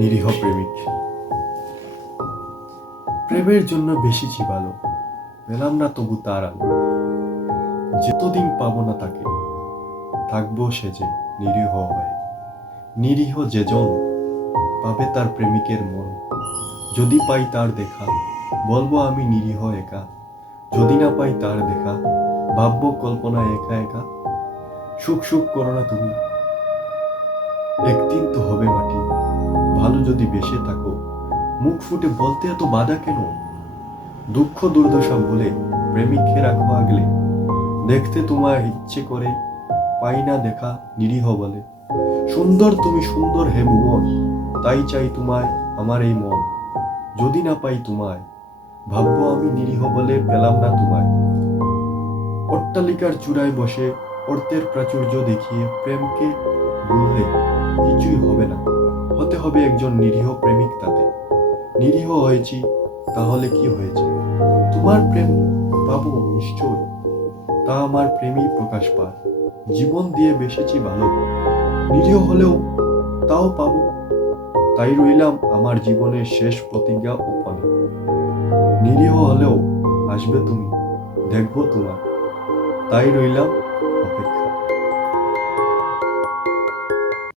নিরীহ প্রেমিক। প্রেমের জন্য বেশি চিবালো, পেলাম না তবু তার আলো। যতদিন পাবো না তাকে, থাকবো সেজে নিরীহ হয়ে। নিরীহ যেজন পাবে তার প্রেমিকের মন। যদি পাই তার দেখা, বলবো আমি নিরীহ একা। যদি না পাই তার দেখা, ভাববো কল্পনা একা একা। সুখ সুখ করো না তুমি, একদিন তো হবে মাটি। ভালো যদি বেসে থাকো, মুখ ফুটে বলতে এত বাধা কেন? দুঃখ দুর্দশা ভুলে প্রেমিককে রাখো আগলে। দেখতে তোমায় ইচ্ছে করে, পাই না দেখা নিরীহ বলে। সুন্দর তুমি সুন্দর হে ভুবন, তাই চাই তোমায় আমার এই মন। যদি না পাই তোমায়, ভাববো আমি নিরীহ বলে পেলাম না তোমায়। অট্টালিকার চূড়ায় বসে অর্থের প্রাচুর্য দেখিয়ে প্রেমকে ভুললে কিছুই হবে না। হতে হবে একজন নিরীহ প্রেমিক তাতে। নিরীহ হয়েছি, তাহলে কি হয়েছে? তোমার প্রেম পাবো নিশ্চয়, তা আমার প্রেমই প্রকাশ পায়। জীবন দিয়ে বেসেছি ভালো, নিরীহ হলেও তাও পাবো। তাই রইলাম আমার জীবনের শেষ প্রতিজ্ঞা ও পানে। নিরীহ হলেও আসবে তুমি, দেখবো তোমার। তাই রইলাম